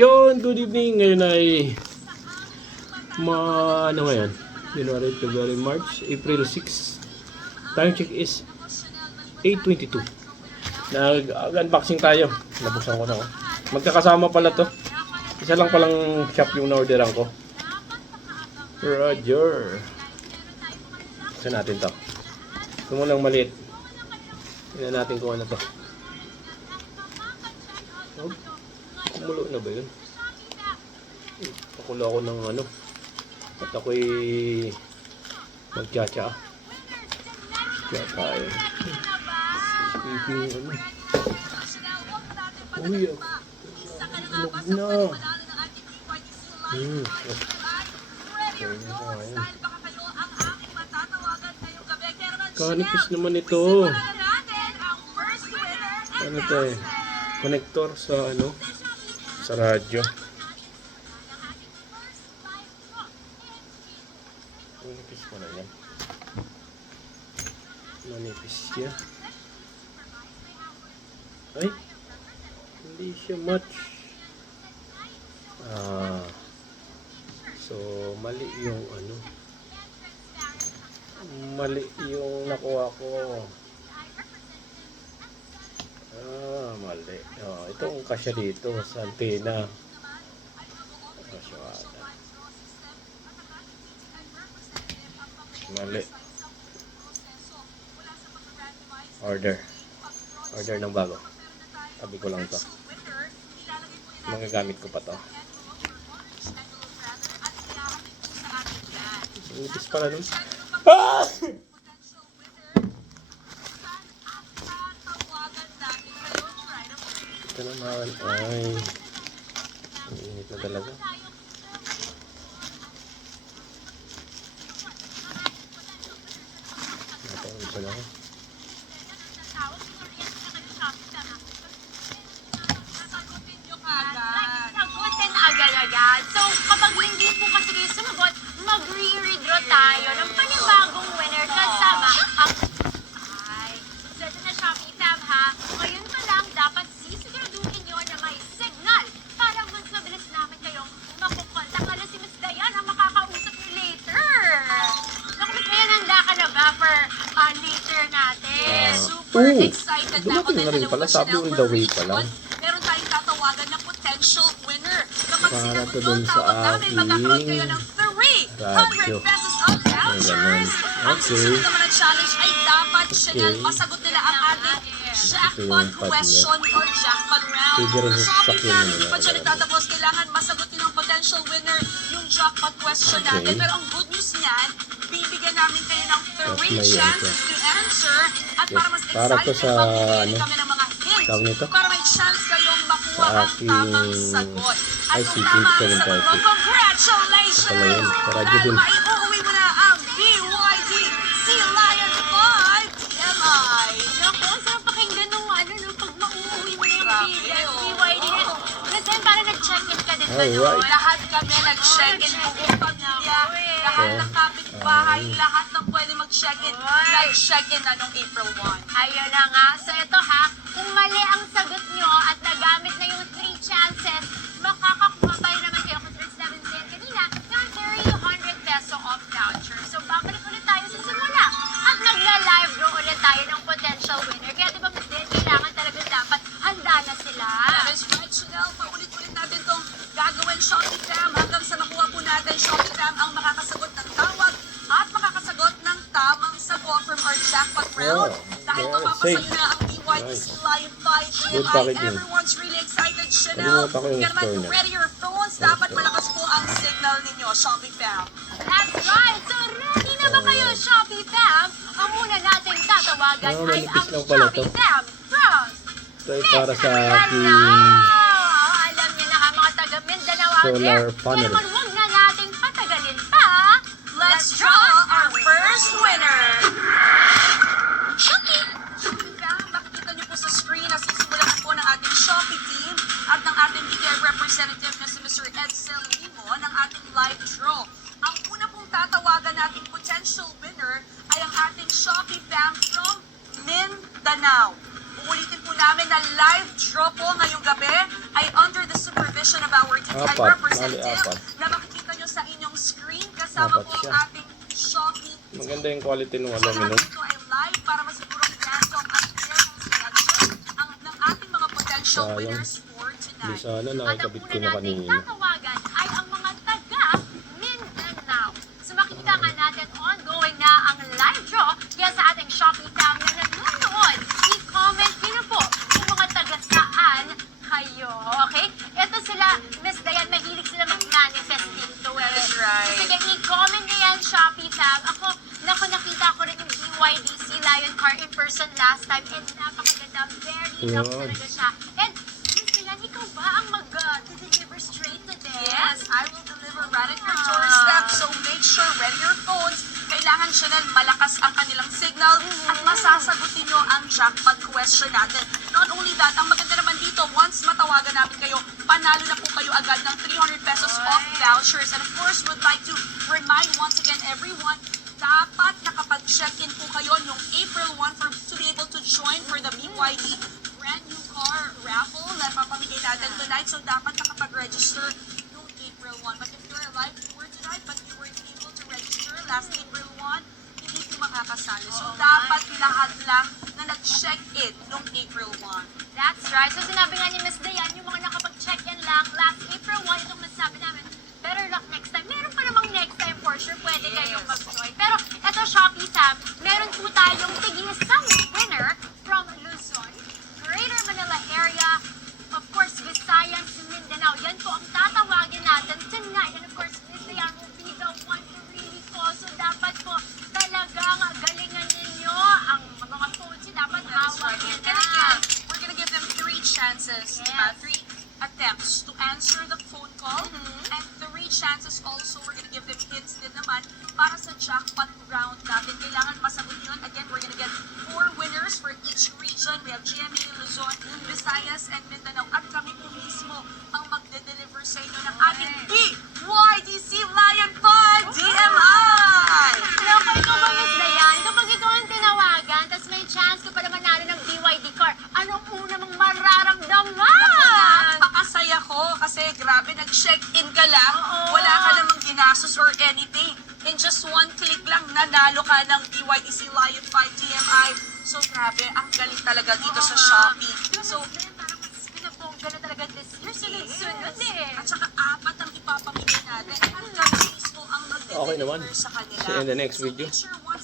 Yon, good evening. Ngayon ay ano ngayon? January, February, March, April 6. Time check is 8:22. Nag-unboxing tayo. Nabuksan ko na ako. Magkakasama pala to. Isa lang palang shop yung na-orderan ko. Roger. Buksan natin to. Ito mo lang maliit. Tingnan natin kung ano to. Oh, kumulo na ba yun? Pakulo ako ng ano. At ako'y magtsatsa. Kaya tayo. Speaking ano. Uy, tulog na. Kanipis naman ito. Ano to eh? Connector sa ano? Sa radyo. Manipis mo na yan. Manipis siya. Ay! Hindi siya much. So, mali yung ano. Mali yung nakuha ko. Mali. Itong kasya dito sa antena. Mali. Order ng bago. Tabi ko lang to. Magagamit ko pa to. Ipis pala nun. Ah! Ito naman ay init na talaga. Ito na ako. Sagutin agad-agad. So, kapag hindi po kasi kayo sumagot, mag-re-redraw tayo ng panibagong winner kasama ang... So, ito na Shopee Fam ha. Ngayon pa lang, dapat sisiguraduhin nyo na may signal para mas mabilis namin kayong makukontak. Kala si Miss Dayan ang makakausap nyo later. Naku, Miss Dayan, handa ka na ba for later natin? Super excited na ako. Dumating na rin pala. Sabi on the way pa lang. Meron tayong tatawagan na potential winner. Kapag Para sinagot to mo dun ang sa tawag namin, magkakaroon kayo ng radyo. 300 pesos of vouchers. Ang susunod naman ang challenge ay dapat Chanel masagot nila ang ating jackpot question or jackpot round. Pwede rin sa Shopee sasakyan Fam, nila. pa dyan nagtatapos, kailangan masagot nila ang potential winner yung jackpot question natin. Pero ang good news niyan, bibigyan namin kayo ng 3 chances to answer at para mas Para to excited sa magbibigay ano, kami ng mga tawag nito? para may chance kayong makuha Sa ang tamang sagot. At ay, kung CP tama ang 730. sagot mo, congratulations! Ito na yun, sa radyo Dahil din. maiuwi mo na ang BYD Sea Lion 5 DMI. Naku, ang sarap pakinggan nung ano, no, pag mauuwi mo na yung Grabe, BYD na. Kasi parang nag-check-in ka din ba Alright. doon? Lahat kami nag-check-in, buong pamilya, lahat ng kapitbahay, lahat ng pwede mag-check-in, nag-check-in na nung April 1. Ayun na nga. So ito ha, kung mali ang sagot nyo at nagamit na yung 3 chances, makakakuha tayo naman kayo kung 37 kanina ng 300 peso off voucher. So babalik ulit tayo sa simula at magla-live draw ulit tayo ng potential winner. Kaya diba Miss Den, kailangan talaga dapat handa na sila. That is right, Chanel. Paulit-ulit natin itong gagawin Shopee Fam hanggang sa makuha po natin Shopee Fam ang makakasagot ng tawag at makakasagot ng tamang sagot from our jackpot round. Dahil mapapasayo na ang BYD Sea Lion 5 Good DMI. packaging. Everyone's really excited, Chanel. Kalimutan ko yung Kaya naman, store niya. ready your phones. Dapat malakas po ang signal ninyo, Shopee Fam. That's right! So ready na ba kayo, Shopee Fam? Ang una nating tatawagan ay manipis ang lang pala to. Shopee Fam from Ito ay para sa aking Alam niyo na ha, mga taga Mindanao out solar there. panel. Kaya naman huwag na nating patagalin pa. Let's draw our first winner. Shopee! Shopee Fam, makikita niyo po sa screen na sisimulan na po ng ating Shopee team at ng ating BPI representative na si Mr. Edsel Limo ng ating live draw. Ang una pong tatawagan nating potential winner ay ang ating Shopee Fam from Mindanao. Uulitin po namin na live draw po ngayong gabi ay under the supervision of our ay Apat, representative bali apat. na makikita nyo sa inyong screen. Kasama Apat po ang siya. ating Shopee Maganda yung quality ng So, aluminum. lahat ito ay live para masigurong random at fair ang selection ng ating mga potential Sayang. winners for Di tonight. sana At ang nakakabit ko una na nating kanina. tatawagan ay ang mga taga Mindanao. So makikita nga natin ongoing na ang live draw kaya sa ating Shopee fam na nanonood. I-comment nyo na po kung mga taga saan kayo. Okay? Ito sila, Miss Dayan, mahilig sila mag-manifest dito. That is right. Sige, i-comment nyo yan, Shopee fam. Ako, nakita ko rin yung BYDC Lion Car in person last time and napakaganda. Very love Yun. talaga siya. And Miss Dayan, ikaw ba ang mag-deliver straight today? Yes, I will deliver right at your doorstep. So make sure, ready your phones. Kailangan, Chanel, malakas ang kanilang signal at masasagutin nyo ang jackpot question natin. Not only that, ang maganda naman dito, once matawagan namin kayo, panalo na po kayo agad ng 300 pesos off vouchers. And of course, would like to remind once again everyone, dapat nakapag-check-in po kayo noong April 1 to be able to join for the BYD brand new car raffle na papamigay natin tonight. So dapat nakapag-register noong April 1. But if you're a live viewer tonight but you weren't able to register last April 1, hindi po makakasali. So dapat lahat lang na nag-check-in noong April 1. That's right. So sinabi nga ni Miss Dayan, yung mga nakapag-check-in lang last April 1, itong masasabi namin, better luck next time. Meron pa namang next time for sure, pwede kayong mag-join. Pero eto Shopee Sam, meron po tayong tig-isang winner from Luzon, Greater Manila area, of course, Visayas, Mindanao. Yan po ang tatawagin natin tonight. And of course, Miss Dayan will be the one to really call. So dapat po talagang galingan ninyo ang mga phones. Dapat That's hawak right. nyo And na. again, we're gonna give them 3 chances, Yes. 3 attempts to answer the phone call, and 3 chances also, we're gonna give them hints din naman para sa jackpot round natin. Kailangan masagot yun. Again, we're gonna get 4 winners for each region. We have GMA, Luzon, Visayas, and Mindanao. At kami po mismo ang magde-deliver sa inyo ng ating BYDC Lion 5 DMI! Naku, ikaw ba, Miss Dayan? Kapag ikaw ang tinawagan, tapos may chance ka pa naman manalo ng BYD car, anong una mong mararamdaman? Napakasaya ko kasi grabe, nag-check-in ka lang, Oo. wala ka namang ginastos or anything. In just 1 click lang, nanalo ka ng BYDC Lion 5 DMI. So grabe, ang galing talaga dito sa Shopee. So, So, Miss Dayan, parang mas pinabongga na talaga this year. Sunod-sunod eh. at saka 4 ang ipapamigay natin. At kami mismo ang Okay naman. mag-deliver sa kanila. See you in the next So video. make sure once